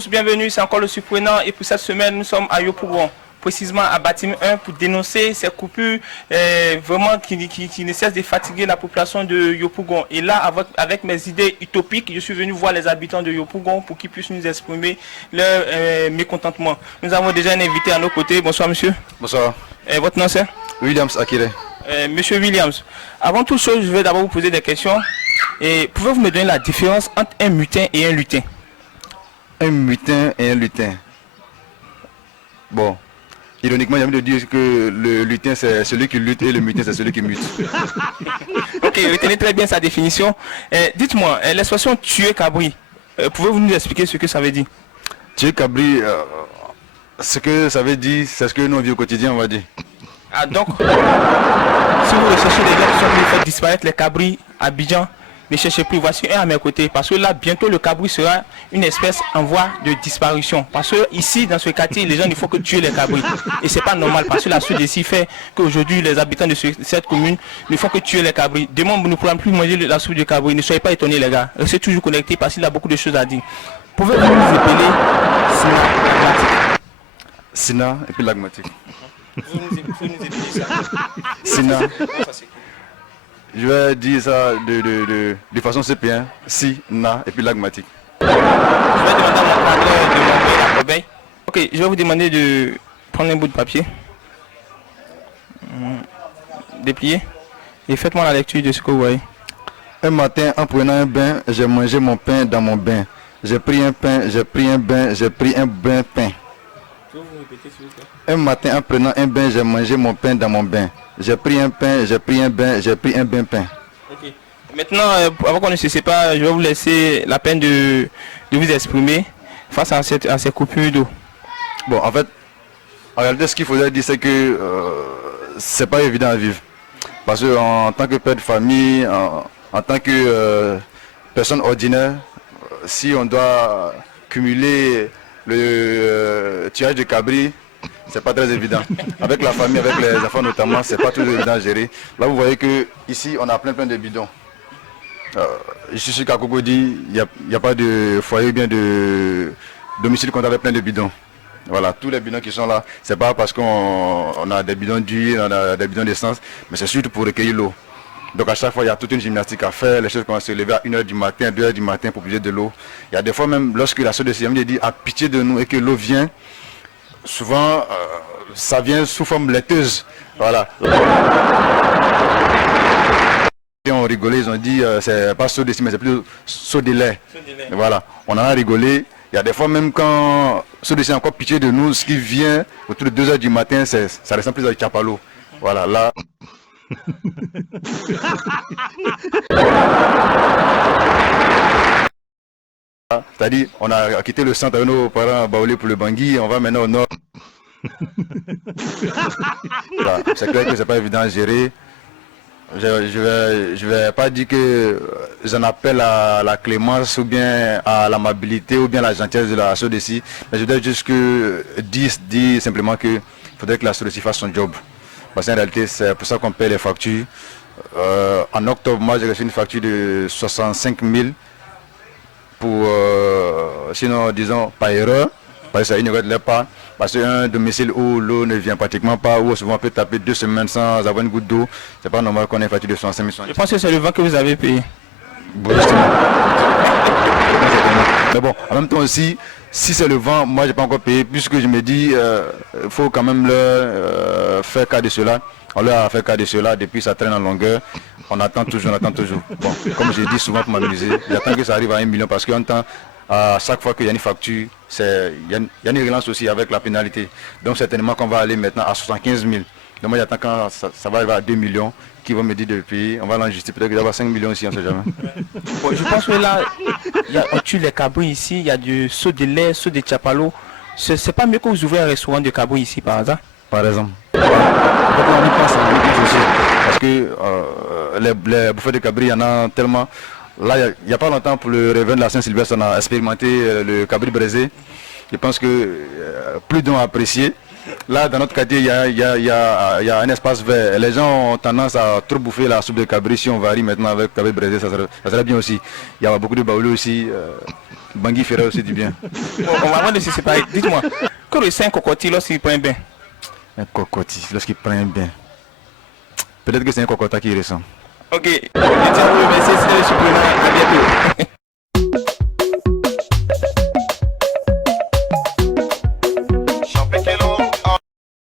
tous, bienvenue, c'est encore le surprenant et pour cette semaine nous sommes à Yopougon, précisément à Bâtiment 1 pour dénoncer ces coupures vraiment qui ne cessent de fatiguer la population de Yopougon. Et là, avec mes idées utopiques, je suis venu voir les habitants de Yopougon pour qu'ils puissent nous exprimer leur mécontentement. Nous avons déjà un invité à nos côtés. Bonsoir monsieur. Bonsoir. Votre nom c'est? Williams Akire. Monsieur Williams, avant toute chose, je vais d'abord vous poser des questions. Et pouvez-vous me donner la différence entre un mutin et un lutin? Un mutin et un lutin. Bon, ironiquement, j'ai envie de dire que le lutin c'est celui qui lutte et le mutin c'est celui qui mute. Ok, retenez très bien sa définition. Dites-moi, l'expression tuer cabri, pouvez-vous nous expliquer ce que ça veut dire? Tuer cabri, ce que ça veut dire, c'est ce que nous vivons au quotidien, on va dire. Ah donc, si vous recherchez des gens qui sont venus faire disparaître les cabris à Abidjan, ne cherchez plus, voici un à mes côtés, parce que là, bientôt, le cabri sera une espèce en voie de disparition. Parce que ici, dans ce quartier, les gens, il faut que tuer les cabris. Et c'est pas normal, parce que la suite ici fait qu'aujourd'hui, les habitants de cette commune ne font que tuer les cabris. Demain, nous ne pourrons plus manger la soupe de cabri. Ne soyez pas étonnés, les gars. Restez toujours connectés, parce qu'il a beaucoup de choses à dire. Pouvez-vous nous appeler Sina et puis lagmatique? Vous nous épeler ça. Sina. Je vais dire ça de façon CP1. Si, na et puis lagmatique. Je vais demander à mon cadre de m'envoyer la corbeille. Ok, je vais vous demander de prendre un bout de papier. Déplier. Et faites-moi la lecture de ce que vous voyez. Un matin, en prenant un bain, j'ai mangé mon pain dans mon bain. J'ai pris un pain, j'ai pris un bain, j'ai pris un bain pain. Un matin, en prenant un bain, j'ai mangé mon pain dans mon bain. J'ai pris un pain, j'ai pris un bain, j'ai pris un bain pain. Ok. Maintenant, avant qu'on ne se sépare, je vais vous laisser la peine de vous exprimer face à ces coupures d'eau. Bon, en fait, en réalité, ce qu'il faudrait dire, c'est que c'est pas évident à vivre. Parce que en tant que père de famille, en tant que personne ordinaire, si on doit cumuler le tirage de cabri, c'est pas très évident. Avec la famille, avec les enfants notamment, c'est pas toujours évident à gérer. Là, vous voyez que ici, on a plein de bidons. Je suis sûr qu'à Cocody, il n'y a pas de foyer ou bien de domicile qu'on avait plein de bidons. Voilà, tous les bidons qui sont là, c'est pas parce qu'on a des bidons d'huile, on a des bidons d'essence, mais c'est surtout pour recueillir l'eau. Donc à chaque fois, il y a toute une gymnastique à faire. Les choses commencent à se lever à 1h du matin, 2h du matin pour puiser de l'eau. Il y a des fois même, lorsque la soeur de CMD dit à pitié de nous et que l'eau vient, souvent, ça vient sous forme laiteuse. Voilà. Et on rigolait, ils ont dit, c'est pas saut de mais c'est plutôt saut de lait. Voilà, on en a rigolé. Il y a des fois même quand saut de a encore pitié de nous, ce qui vient autour de 2h du matin, ça ressemble plus à Chapalo. Voilà, là. C'est-à-dire, on a quitté le centre avec nos parents à Baoulé pour le Bangui, on va maintenant au nord. Voilà, c'est clair que c'est pas évident à gérer. Je vais pas dire que j'en appelle à la clémence ou bien à l'amabilité ou bien à la gentillesse de la SODECI, mais je voudrais juste dire simplement qu'il faudrait que la SODECI fasse son job. Parce qu'en réalité, c'est pour ça qu'on paie les factures. En octobre, moi j'ai reçu une facture de 65 000 pour, sinon disons, par erreur, parce que ça ne regrette pas, parce qu'un domicile où l'eau ne vient pratiquement pas, où souvent on peut taper 2 semaines sans avoir une goutte d'eau, c'est pas normal qu'on ait une facture de 65 000. Je pense que c'est le vent que vous avez payé. Bon, mais bon, en même temps aussi, si c'est le vent, moi j'ai pas encore payé, puisque je me dis, il faut quand même leur faire cas de cela. On leur a fait cas de cela, depuis ça traîne en longueur. On attend toujours. Bon, comme je dis souvent pour m'amuser, j'attends que ça arrive à 1 million parce qu'en temps, à chaque fois qu'il y a une facture, il y a une relance aussi avec la pénalité. Donc certainement qu'on va aller maintenant à 75 000. Donc moi j'attends quand ça va arriver à 2 millions, qui vont me dire de payer. On va l'enregistrer, peut-être qu'il va y avoir 5 millions aussi, on ne sait jamais. Bon, je pense que là, on tue les cabris ici, il y a du saut de lait, saut de chapalo. C'est pas mieux que vous ouvrez un restaurant de cabri ici par hasard? Par exemple. On y pense aussi. Parce que les bouffées de cabri, il y en a tellement. Là, il n'y a pas longtemps, pour le réveillon de la Saint-Sylvestre, on a expérimenté le cabri braisé. Je pense que plus d'un apprécié. Là, dans notre quartier, il y a un espace vert. Les gens ont tendance à trop bouffer la soupe de cabri. Si on varie maintenant avec cabri braisé, ça serait bien aussi. Il y a beaucoup de baoulés aussi. Bangui ferait aussi du bien. Bon, avant de se séparer, dites-moi, que ressent un cocotier lorsqu'il prend un bain? Un cocotier, lorsqu'il prend un bain. Peut-être que c'est un cocotin qui ressent. Ok, je tiens à vous remercier, c'était le supplément, à bientôt.